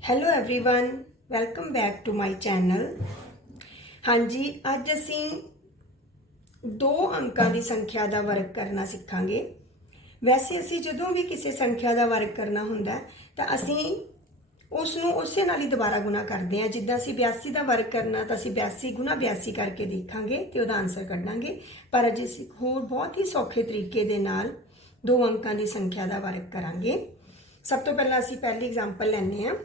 hello everyone welcome back to my channel ਹਾਂਜੀ ਅੱਜ ਅਸੀਂ ਦੋ ਅੰਕਾਂ ਦੀ ਸੰਖਿਆ ਦਾ ਵਰਗ ਕਰਨਾ ਸਿੱਖਾਂਗੇ ਵੈਸੇ ਅਸੀਂ ਜਦੋਂ ਵੀ ਕਿਸੇ ਸੰਖਿਆ ਦਾ ਵਰਗ ਕਰਨਾ ਹੁੰਦਾ ਹੈ, ਤਾਂ ਅਸੀਂ ਉਸ ਨੂੰ ਉਸੇ ਨਾਲ ਹੀ ਦੁਬਾਰਾ ਗੁਣਾ ਕਰਦੇ ਹਾਂ ਜਿੱਦਾਂ ਅਸੀਂ 82 ਦਾ ਵਰਗ ਕਰਨਾ ਤਾਂ ਅਸੀਂ 82 ਗੁਣਾ 82 ਕਰਕੇ ਦੇਖਾਂਗੇ ਤੇ ਉਹਦਾ ਆਨਸਰ ਕੱਢਾਂਗੇ ਪਰ ਅੱਜ ਅਸੀਂ ਹੋਰ ਬਹੁਤ ਹੀ ਸੌਖੇ ਤਰੀਕੇ ਦੇ ਨਾਲ ਦੋ ਅੰਕਾਂ ਦੀ ਸੰਖਿਆ ਦਾ ਵਰਗ ਕਰਾਂਗੇ ਸਭ ਤੋਂ ਪਹਿਲਾਂ ਅਸੀਂ ਪਹਿਲੀ ਐਗਜ਼ਾਮਪਲ ਲੈਂਦੇ ਹਾਂ।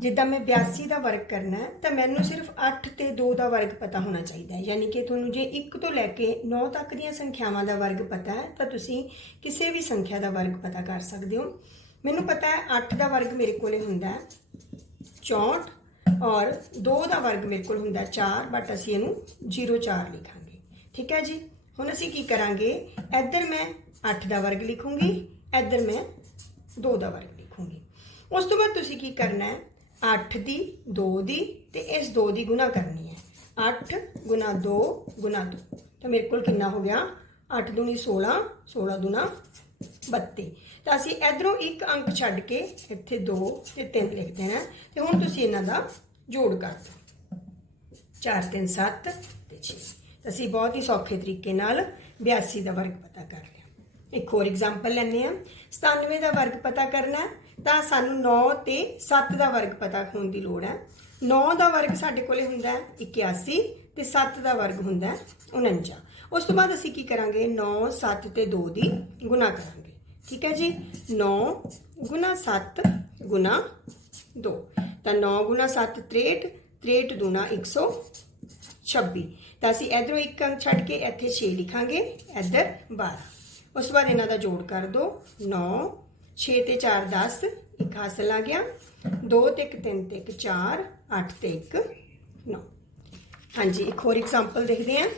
ਜਿੱਦਾਂ ਮੈਂ 82 ਦਾ ਵਰਗ ਕਰਨਾ ਹੈ, ਤਾਂ ਮੈਨੂੰ ਸਿਰਫ 8 ਤੇ 2 ਦਾ ਵਰਗ ਪਤਾ ਹੋਣਾ ਚਾਹੀਦਾ ਹੈ। ਯਾਨੀ ਕਿ ਤੁਹਾਨੂੰ ਜੇ 1 ਤੋਂ ਲੈ ਕੇ 9 ਤੱਕ ਦੀਆਂ ਸੰਖਿਆਵਾਂ ਦਾ ਵਰਗ ਪਤਾ ਹੈ, ਤਾਂ ਤੁਸੀਂ ਕਿਸੇ ਵੀ ਸੰਖਿਆ ਦਾ ਵਰਗ ਪਤਾ ਕਰ ਸਕਦੇ ਹੋ। ਮੈਨੂੰ ਪਤਾ ਹੈ 8 ਦਾ ਵਰਗ ਮੇਰੇ ਕੋਲੇ ਹੁੰਦਾ ਹੈ 64 ਔਰ 2 ਦਾ ਵਰਗ ਮੇਰੇ ਕੋਲ ਹੁੰਦਾ ਹੈ 4 ਬਟ ਅਸੀਂ ਇਹਨੂੰ 04 ਲਿਖਾਂਗੇ। ਠੀਕ ਹੈ ਜੀ? ਹੁਣ ਅਸੀਂ ਕੀ ਕਰਾਂਗੇ? ਇੱਧਰ ਮੈਂ 8 ਦਾ ਵਰਗ ਲਿਖੂੰਗੀ, ਇੱਧਰ ਮੈਂ 2 ਦਾ ਵਰਗ ਲਿਖੂੰਗੀ ਉਸ ਤੋਂ ਬਾਅਦ ਤੁਸੀਂ ਕੀ ਕਰਨਾ ਹੈ? 8 ਦੀ 2 ਦੀ ਤੇ ਇਸ 2 ਦੀ ਗੁਣਾ ਕਰਨੀ ਹੈ। 8 ਗੁਣਾ 2 ਗੁਣਾ 2 ਤਾਂ ਮੇਰੇ ਕੋਲ ਕਿੰਨਾ ਹੋ ਗਿਆ? 8 ਦੂਣੀ 16 16 ਦੂਣਾ 32 ਤਾਂ ਅਸੀਂ ਇਧਰੋਂ ਇੱਕ ਅੰਕ ਛੱਡ ਕੇ ਇੱਥੇ 2 ਤੇ 3 ਲਿਖ ਦੇਣਾ ਹੈ। ਤੇ ਹੁਣ ਤੁਸੀਂ ਇਹਨਾਂ ਦਾ ਜੋੜ ਕਰ ਦਿਓ। 4 3 7 ਤੇ 6 ਅਸੀਂ ਬਹੁਤ ਹੀ ਸੌਖੇ ਤਰੀਕੇ ਨਾਲ 82 ਦਾ ਵਰਗ ਪਤਾ ਕਰ ਇੱਕ ਹੋਰ ਐਗਜ਼ਾਮਪਲ ਲੈਂਦੇ ਹਾਂ। 97 ਦਾ ਵਰਗ ਪਤਾ ਕਰਨਾ ਤਾਂ ਸਾਨੂੰ 9 ਤੇ 7 ਦਾ ਵਰਗ ਪਤਾ ਹੋਣ ਦੀ ਲੋੜ ਹੈ। 9 ਦਾ ਵਰਗ ਸਾਡੇ ਕੋਲੇ ਹੁੰਦਾ ਹੈ 81 ਤੇ 7 ਦਾ ਵਰਗ ਹੁੰਦਾ ਹੈ 49 ਉਸ ਤੋਂ ਬਾਅਦ ਅਸੀਂ ਕੀ ਕਰਾਂਗੇ? 9 7 ਤੇ 2 ਦੀ ਗੁਣਾ ਕਰਾਂਗੇ। ਠੀਕ ਹੈ ਜੀ? 9 ਗੁਣਾ 7 ਗੁਣਾ 2 ਤਾਂ 9 ਗੁਣਾ 7 63 63 ਦੂਣਾ 126 ਤਾਂ ਅਸੀਂ ਇਧਰੋਂ ਇੱਕ ਅੰਕ ਛੱਡ ਕੇ ਇੱਥੇ 6 ਲਿਖਾਂਗੇ, ਇੱਧਰ 12 ਉਸ ਤੋਂ ਬਾਅਦ ਇਹਨਾਂ ਦਾ ਜੋੜ ਕਰ ਦੋ। 9 6 ਤੇ 4 10 ਇੱਕ ਹਾਸਲ ਆ ਗਿਆ। 2 ਤੇ 1 3 ਤੇ 1 4 8 ਤੇ 1 9 ਹਾਂਜੀ, ਇੱਕ ਹੋਰ ਐਗਜ਼ਾਮਪਲ ਦੇਖਦੇ ਹਾਂ।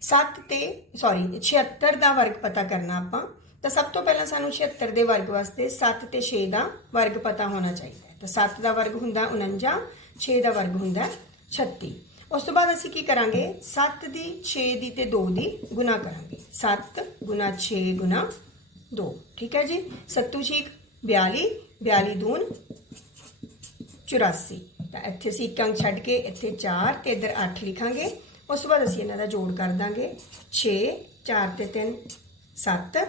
7 ਤੇ ਸੌਰੀ 76 ਦਾ ਵਰਗ ਪਤਾ ਕਰਨਾ ਆਪਾਂ। ਤਾਂ ਸਭ ਤੋਂ ਪਹਿਲਾਂ ਸਾਨੂੰ 76 ਦੇ ਵਰਗ ਵਾਸਤੇ 7 ਤੇ 6 ਦਾ ਵਰਗ ਪਤਾ ਹੋਣਾ ਚਾਹੀਦਾ ਤਾਂ 7 ਦਾ ਵਰਗ ਹੁੰਦਾ 49 6 ਦਾ ਵਰਗ ਹੁੰਦਾ 36 ਉਸ ਤੋਂ ਬਾਅਦ ਅਸੀਂ ਕੀ ਕਰਾਂਗੇ? 7 ਦੀ 6 ਦੀ ਤੇ 2 ਦੀ ਗੁਣਾ ਕਰਾਂਗੇ। 7 ਗੁਣਾ 6 ਗੁਣਾ 2 ਠੀਕ ਹੈ ਜੀ? 7 ਛੀਕ 42 42 ਦੂਨ 84 ਤਾਂ ਇੱਥੇ ਅਸੀਂ ਇੱਕ ਅੰਕ ਛੱਡ ਕੇ ਇੱਥੇ 4 ਤੇ ਇੱਧਰ 8 ਲਿਖਾਂਗੇ। ਉਸ ਤੋਂ ਬਾਅਦ ਅਸੀਂ ਇਹਨਾਂ ਦਾ ਜੋੜ ਕਰ ਦਾਂਗੇ। 6 4 ਤੇ 3 7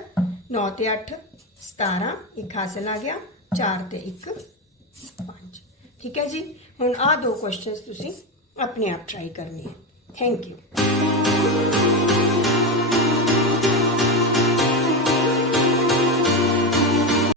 9 ਤੇ 8 17 ਇੱਕ ਹਾਸਲ ਆ ਗਿਆ। 4 ਤੇ 1 5 ਠੀਕ ਹੈ ਜੀ? ਹੁਣ ਆਹ ਦੋ ਕੁਐਸਚਨਸ ਤੁਸੀਂ ਆਪਣੇ ਆਪ ਟਰਾਈ ਕਰਨੇ ਹੈ। Thank you